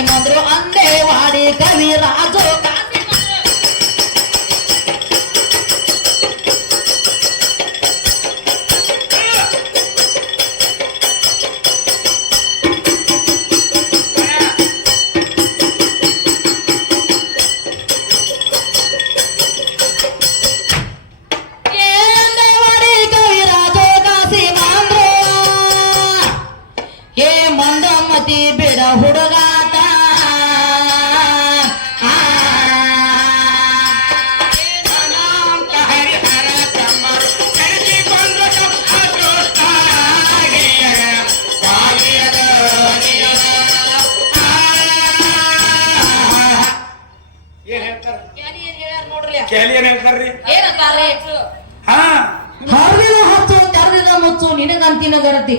మధురు అందేవాడి కవి రాజు ಕೇಳಿ ಏನ್ ಹೇಳ್ತಾರ್ರಿ ಏನಂತಾರ್ರಿ ಹಾ. ಹರಿದ ಹಚ್ಚು ತೆರೆದಿದ ಮುಚ್ಚು ನಿನಗಂತಿನ ಗರತಿ.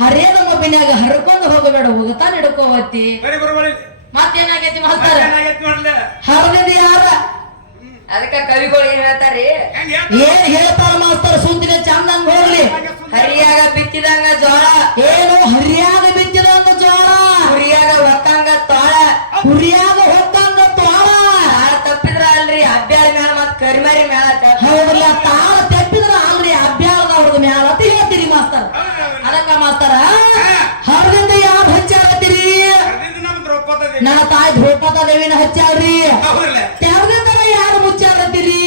ಹರಿಯದ ಮಬ್ಬಿನಾಗ ಹರ್ಕೊಂಡು ಹೋಗಬೇಡ ಹೋಗತಾ ಹಿಡ್ಕೋವತ್ತಿ ಬರೀ ಬರೋಬರಿ ಮತ್ತೇನಾಗೈತಿ ಮಾಡ್ತಾರ ಏನಾಗೈತಿ ನೋಡ್ಲೆ ಹರಿದ ಯಾರ? ಅದಕ್ಕ ಕವಿಗಳು ಏನ್ ಹೇಳ್ತಾರ? ಏನ್ ಹೇಳ್ತಾರ ಮಾಸ್ತರ? ಸುಂದಿನ ಚಂದಂಗ್ ಹೋಗ್ಲಿ. ಹರಿಯಾಗ ಬಿತ್ತಿದಂಗ ಜೋಳ ಏನು? ಹರಿಯಾಗ ಬಿತ್ತಿದಂಗ ಜೋಳ ಹುರಿಯಾಗ ಒತ್ತಂಗ ತೋಳ. ಹುರಿಯಾಗ ದ್ರೌಪದ ದೇವಿನ ಹಚ್ಚಾಳ್ರಿ ಹೌದಲ್ಲ? ತರ ಯಾರು ಮುಚ್ಚಾರತ್ತೀರಿ?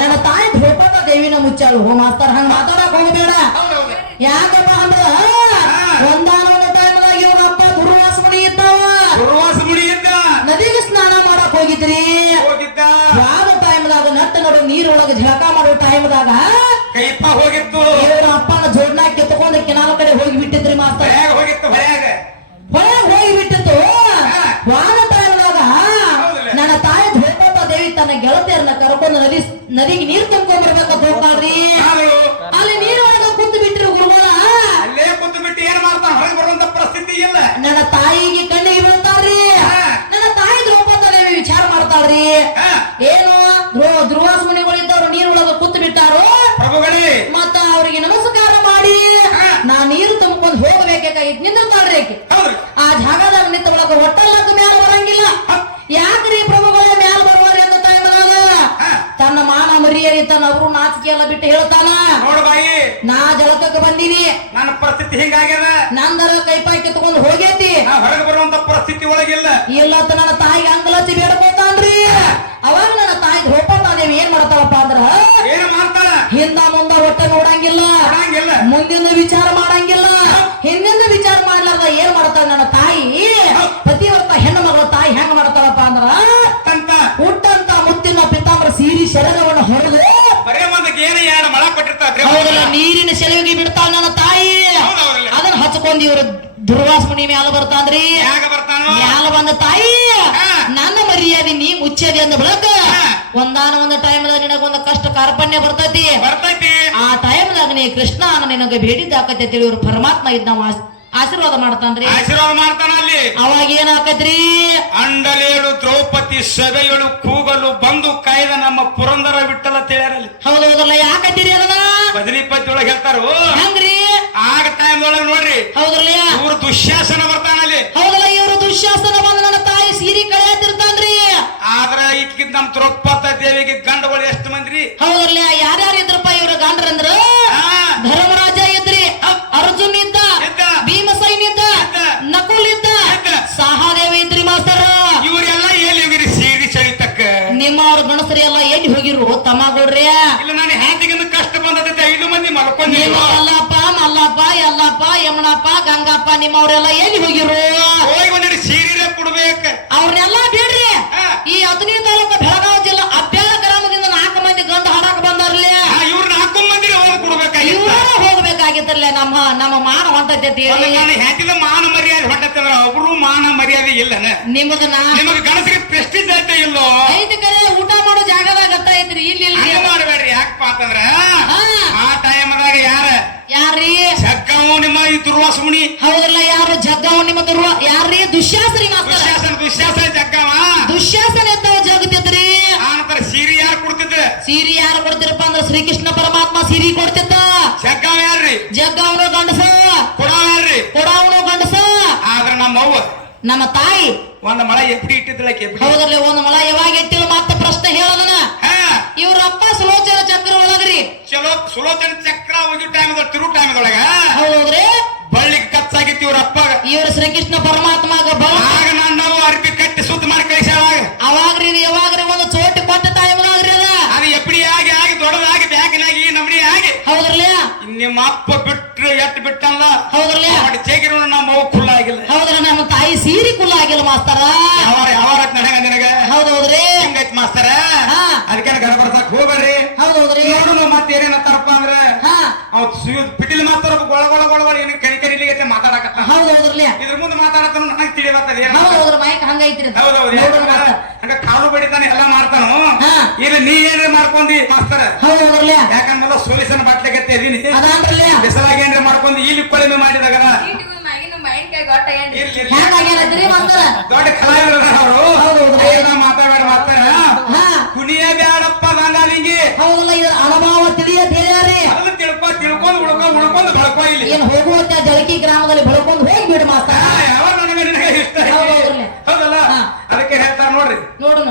ನನ್ನ ತಾಯಿ ದ್ರೌಪದ ದೇವಿನ ಮುಚ್ಚಾಳು. ಹೋ ಮಾಸ್ತರ್ ಹಂಗ ಮಾತಾಡಕ್ ಹೋಗ್ಬೇಡ. ಯಾಕಪ್ಪ ಅಂದ್ರ ಒಂದಾನೊಂದು ಟೈಮ್ದಾಗ ಇವ್ರ ಅಪ್ಪ ದುರ್ವಾಸಮಣಿ ಇದ್ದಾವ. ದುರ್ವಾಸ ಮುಡಿ ಇದ್ದ ನದಿಗೆ ಸ್ನಾನ ಮಾಡಕ್ ಹೋಗಿದ್ರಿ. ಯಾವ ಟೈಮ್ದಾಗ ನಟ್ಟ ನಡು ನೀರೊಳಗ ಝಳಕ ಮಾಡೋ ಟೈಮ್ದಾಗ ಕೈಪ್ಪ ಹೋಗಿತ್ತು ಇವ್ರ ಅಪ್ಪನ ಜೋಡ್ನಾಗ ಕಿತ್ಕೊಂಡು ಕೆನಾಲ ಕಡೆ ಹೋಗಿ ಬಿಟ್ಟಿದ್ರಿ ಮಾಸ್ತರ ಭಯಾಗ ಹೋಗಿತ್ತು ಭಯಾಗ ಹೊರಗೆ ಹೋಗಿ ಬಿಟ್ಟಿತ್ತು ವಾದ ಟೈಮ್ದಾಗ ಹೌದಲ್ಲ? ನನ್ನ ತಾಯಿ ದ್ರೌಪದ ದೇವಿ ತನ್ನ ಗೆಳತಿಯರನ್ನ ಕರ್ಕೊಂಡು ನದಿ ನದಿಗೆ ನೀರ್ ತುಂಬ್ಕೊಂಡ್ ಬರ್ಬೇಕಂತ ಹೋಗ್ತಾಳ್ರಿ ಆದ್ರು ಅಲ್ಲಿ ನೀರೊಳಗ ಕುಂತು ಬಿಟ್ಟಿರು ಗುರುಗಳ ಅಲ್ಲೇ ಕೂತು ಬಿಟ್ಟು ಏನ್ ಮಾಡ್ತಾನ ಹೊರಗೆ ಬರುವಂತ ಪರಿಸ್ಥಿತಿ ಇಲ್ಲ ನನ್ನ ತಾಯಿಗೆ ಕಣ್ಣಿಗೆ ಬೀಳ್ತಾಳ್ರಿ ಹಾ. ನನ್ನ ತಾಯಿ ದ್ರೌಪದ ದೇವಿ ವಿಚಾರ ಮಾಡ್ತಾಳ್ರಿ ಹಾ. ಏನು ಧ್ರುವ ಧ್ರುವಾಸ ಮುನಿಗಳಿದ್ದವ್ರು ನೀರೊಳಗ ಕೂತು ಬಿಟ್ಟಾರು ಪ್ರಭುಗಳೇ ಮತ್ತ ಅವ್ರಿಗೆ ನಮಸ್ಕಾರ ಮಾಡಿ ಹಾ. ನಾ ನೀರು ತುಂಬಿಕೊಂಡು ಹೋಗ್ಬೇಕಾಗಿ ನಿಂದಿರ್ತಾಳ್ರಿ ಆಕಿ ಹೌದ್ರಿ ಆ ಜಾಗದಾಗ ನಿಂತ ಒಳಗ ಒಟ್ಟಲ್ಲಕ್ಕ ಮ್ಯಾಲ ಬರಂಗಿಲ್ಲ ಯಾಕ್ರಿ ಪ್ರಭುಗಳ ಮ್ಯಾಲ ಬರುವರಿ ಅಂತ ಟೈಮ್ದಾಗ ಹಾ. ತನ್ನ ತನ್ನ ಅವರು ನಾಚಿಕೆ ಎಲ್ಲ ಬಿಟ್ಟು ಹೇಳ್ತಾನ. ನೋಡು ಬಾಯಿ. ನಾ ಜಳಕಕ್ಕೆ ಬಂದೀನಿ. ನನ್ನ ಪರಿಸ್ಥಿತಿ ಹಿಂಗಾಗ್ಯದ. ನಂದರ ಕೈಪಾಯಿ ಕಿತ್ಕೊಂಡು ಹೋಗೇತಿ. ನಾ ಹೊರಗೆ ಬರುವಂತ ಪರಿಸ್ಥಿತಿ ಒಳಗಿಲ್ಲ. ಇಲ್ಲ ಅಂತ ನನ್ನ ತಾಯಿಗೆ ಅಂಗಲಚ್ಚಿ ಬೇಡ್ಕೋತಾನ್ರಿ. ಅವಾಗ ನನ್ನ ತಾಯಿ ದ್ರೌಪದಾದೇವಿ ಏನ್ ಮಾಡ್ತಾಳಪ್ಪ ಅಂದ್ರ? ಏನ್ ಮಾಡ್ತಾಳ? ಹಿಂದ ಮುಂದ ಹೊಟ್ಟೆ ನೋಡಂಗಿಲ್ಲ. ಮುಂದಿನ ವಿಚಾರ ಮಾಡಂಗಿಲ್ಲ. ಹೌದಲ್ಲ ನೀರಿನ ಸೆಲವಿಗೆ ಬಿಡ್ತಾಳ ನನ್ನ ತಾಯಿ. ಅದನ್ನ ಹಚ್ಕೊಂಡ್ ಇವರು ದುರ್ವಾಸ ಮುನಿ ಮ್ಯಾಲ ಬರ್ತಾನ್ರಿ. ಮ್ಯಾಲ ಬಂದ ತಾಯಿ. ನನ್ನ ಮರ್ಯಾದೆ ನೀ ಮುಚ್ಚದಿ ಅಂದ ಬಳಕ. ಒಂದಾನ ಒಂದ ಟೈಮ್ದಾಗ ನಿನಗೊಂದು ಕಷ್ಟ ಕಾರ್ಪಣ್ಯ ಬರ್ತೈತಿ. ಬರ್ತೈತಿ. ಆ ಟೈಮ್ದಾಗ ನೀ ಕೃಷ್ಣ ನಿನಗೆ ಬೇಡಿದ್ದ ತಿಳಿ ಇವ್ರು ಪರಮಾತ್ಮ ಇದ್ದ ಆಶೀರ್ವಾದ ಮಾಡ್ತಾನ್ರಿ. ಆಶೀರ್ವಾದ ಮಾಡ್ತಾನ ಅಲ್ಲಿ. ಅವಾಗ ಏನ್ ಆಕತ್ರಿ ಅಂಡಲೇಳು ದ್ರೌಪದಿ ಸಭೆಗಳು ಕೂಗಲು ಬಂದು ಕಾಯ್ದ ನಮ್ಮ ಪುರಂದರ ವಿಠಲ ತಿಳಿಯರಲ್ಲಿ. ಹೌದು ಹೌದಲ್ಲ ಯಾಕತ್ತೀರಿ ಅದನ್ನ? ಬದನಿಪತಿ ಹೇಳ್ತಾರೋ. ಹೆಂಗ್ರಿ? ಹಂಗ್ರಿ ಆಗ ಟೈಮ್ ಒಳಗ್ ನೋಡ್ರಿ. ಹೌದ್ರಲ್ಲ ಇವ್ರು ದುಶ್ಯಾಸನ ಬರ್ತಾನಲ್ಲಿ ಗಂಗಪ್ಪ ನಿಮ್ಮವ್ರೆಲ್ಲ ಎಲ್ಲಿ ಹೋಗಿರು? ಹೋಗಿ ಒಂದೆರಡು ಸೀರೆ ಕೊಡ್ಬೇಕ. ಅವ್ರನ್ನೆಲ್ಲ ಬಿಡ್ರಿ. ಈ ಹತ್ತನೇ ತಾಲೂಕು ಬೆಳಗಾವಿ ಜಿಲ್ಲಾ ಅಭ್ಯಾಸ ಗ್ರಾಮದಿಂದ ನಾಲ್ಕು ಮಂದಿ ಗಂಧ ಹಾಡಾಕ ಬಂದಾರ್ಲಿ. ಇವ್ರ ನಾಲ್ಕು ಮಂದಿ ಹೋಗಿ ಕೊಡ್ಬೇಕ ಇವರ ಹೋಗ್ಬೇಕಾಗಿತ್ತಲ್ಲ ನಮ್ಮ ನಮ್ಮ ಮಾನ ಹೊಂಟೈತಿ ಒಂದು ಮಾನ ಮರ್ಯಾದೆ ಹೊಟ್ಟತ್ತಂದ್ರ ಒಬ್ರು ಮಾನ ಮರ್ಯಾದೆ ಇಲ್ಲ ನಿಮಗ ನಾ ನಿಮಗ ಗಣಸಿಗೆ ಪ್ರೆಸ್ಟೀಜ್ ಐತೆ ಇಲ್ಲೋ? ಐದು ಕಡೆ ಊಟ ಮಾಡೋ ಜಾಗದಾಗ ಐತ್ರಿ ಇಲ್ಲಿ ಇಲ್ಲಿ ಮಾಡಬೇಡ್ರಿ ಯಾಕಪ್ಪ ಅಂತಂದ್ರ ಹಾ. ಆ ಟೈಮ್ದಾಗ ಯಾರ ಯಾರ್ರಿ ಜಗ್ಗಾವು ನಿಮ್ಮ ಈ ದುರ್ವಾಸ ಮುನಿ ಹೌದಲ್ಲ ಯಾರು ಜಗ್ಗವ ನಿಮ್ಮ ದುರ್ವಾ ಯಾರ್ರಿ? ದುಶ್ಯಾಸರಿ ದುಶ್ಯಾಸನ ದುಶ್ಯಾಸನ ಜಗ್ಗಾವ. ದುಶ್ಯಾಸನ ಎದ್ದವ ಜಗತ್ತಿದ್ರಿ? ಆನಂತರ ಸೀರಿ ಯಾರು ಕೊಡ್ತಿದ್ರೆ ಸೀರಿ ಯಾರು ಕೊಡ್ತಿರಪ್ಪ ಅಂದ್ರೆ ಶ್ರೀಕೃಷ್ಣ ಪರಮಾತ್ಮ ಸೀರಿ ಕೊಡ್ತಿದ್ದ. ಜಗ್ಗಾವ ಯಾರ್ರಿ? ಜಗ್ಗಾವನು ಗಂಡಸ. ಕೊಡಾವ್ರಿ ಯಾರ್ರಿ? ಕೊಡವನು ಗಂಡಸ. ಆದ್ರೆ ನಮ್ಮ ನಮ್ಮ ತಾಯಿ. ಒಂದ್ ಮಳ ಎಪ್ಪಿ ಇಟ್ಟಿದ್ರೆ ಎಪ್ಡಿ ಹೌದ್ರಲ್ಲಿ ಒಂದು ಮಳ ಯಾವಾಗ ಇಟ್ಟಿಲ್ಲ ಮತ್ತ ಪ್ರಶ್ನೆ ಹೇಳದನ ಇವ್ರಪ್ಪ ಸುಲೋಚನ ಚಕ್ರ ಒಳಗ್ರಿ. ಚಲೋ ಸುಲೋಚನ ಚಕ್ರ ಹೋಗಿ ಟೈಮ್ ತಿರು ಟೈಮ್ದೊಳಗ ಹೌದ್ರಿ ಬಳ್ಳಿಗೆ ಕಚ್ಚಾಗಿತ್ತು ಇವ್ರ ಅಪ್ಪ ಇವ್ರ ಶ್ರೀಕೃಷ್ಣ ಪರಮಾತ್ಮಗ ಬಲ ಆಗ ನಾನು ನಾವು ಅರ್ಬಿ ಕಟ್ಟಿ ಸುತ್ತ ಮಾಡಿ ಕಳಿಸ್ಯಾಳ ಅವಾಗ್ರಿ ಇದು ಯಾವಾಗ್ರಿ ಒಂದು ಚೋಟಿ ಕೊಟ್ಟ ತಾಯಿ ಅದ. ಅದು ಎಪ್ಪಡಿ ಆಗಿ ಆಗಿ ದೊಡ್ಡದಾಗಿ ಬ್ಯಾಗಿನಾಗಿ ಈ ನಮನಿ ಆಗಿ. ಹೌದ್ರಲ್ಲ ನಿಮ್ಮ ಅಪ್ಪ ಬಿಟ್ರು ಎಟ್ ಬಿಟ್ಟಲ್ಲ. ಹೌದ್ರಲ್ಲ ಮಾಡಿ ಜೇಗಿರು ನಮ್ಮ ಅವು ಕುಲ್ಲ ಆಗಿಲ್ಲ. ಹೌದ್ರ ನಮ್ಮ ತಾಯಿ ಸೀರಿ ಕುಲ್ಲ ಆಗಿಲ್ಲ ಮಾಸ್ತರ. ಯಾವಾಗ ಯಾವಾರ ನನಗ ನಿನಗ? ಹೌದೌದ್ರಿ? ಹಿಂಗೈತ್ ಮಾಸ್ತರ? ಹಾ. ಅದಕ್ಕೆ ಗಡಬಡ್ಸಕ್ ಹೋಗ್ಬೇಡ್ರಿ? ಹೌದೌದ್ರಿ. ನೋಡೋಣ ಮತ್ತೆ ಏನೇನತ್ತಾರಪ್ಪ ಅಂದ್ರೆ ಹಾ. ಅವ್ ಸುಯ್ ಬಿಟ್ಟಿಲ್ ಹೌದೌದ್ರಲ್ಲ ಇದ್ರ ಮುಂದೆ ಮಾತಾಡತ್ತ ನನಗೆ ತಿಳಿಬರ್ತದೆ ಏನ್ ಹೌದೌದ್ರ ಮೈಕ್ ಹಂಗೈತ್ರಿ ಹೌದು ಹಂಗ ಕಾಲು ಬಡಿತಾನೆ ಎಲ್ಲ ಮಾಡ್ತಾನು? ಹಾ. ಇಲ್ಲಿ ನೀ ಏನ್ರಿ ಮಾಡ್ಕೊಂಡಿ ಮಾಸ್ತರ ಹೌದೌದ್ರಲ್ಲ ಯಾಕಂದ್ರೆ ಸೋಲಿಸನ ಬಟ್ಲೆಗತ್ತೆ ಅದೀನಿ. ಅದಾನ್ರಲ್ಲ ಬಿಸಲಾಗಿ ಏನ್ರಿ ಮಾಡ್ಕೊಂಡು ಇಲ್ಲಿ ಕೊಳಿಮೆ ಮಾಡಿದಾಗ ದೊಡ್ಡ ಕಲಾವಿದ್ರ ಅವರು. ಮಾತಾಡ ಮಾತಾಡ ಹಾ. ಕುಣಿಯ ಬ್ಯಾಡಪ್ಪ ಗಂಗಾಲಿಂಗಿ ಹೌದಲ್ಲ ಇದ್ರ ಅನುಭವ ತಿಳಿಯ ಅದನ್ನ ತಿಳ್ಕೊ ತಿಳ್ಕೊಂಡು ಉಳ್ಕೊ ಉಳ್ಕೊಂಡು ಬಳ್ಕೊ ಇಲ್ಲಿ. ಏನ್ ಅದಕ್ಕೆ ಗ್ರಾಮದಲ್ಲಿ ಬೆಳ್ಕೊಂಡು ಹೋಗಿ ಬಿಡು ಮಾಸ್ತಾರ. ಯಾವಾಗ ನನಗೆ ಇಷ್ಟ ಅದಕ್ಕೆ ಹೇಳ್ತಾರ ನೋಡ್ರಿ. ನೋಡು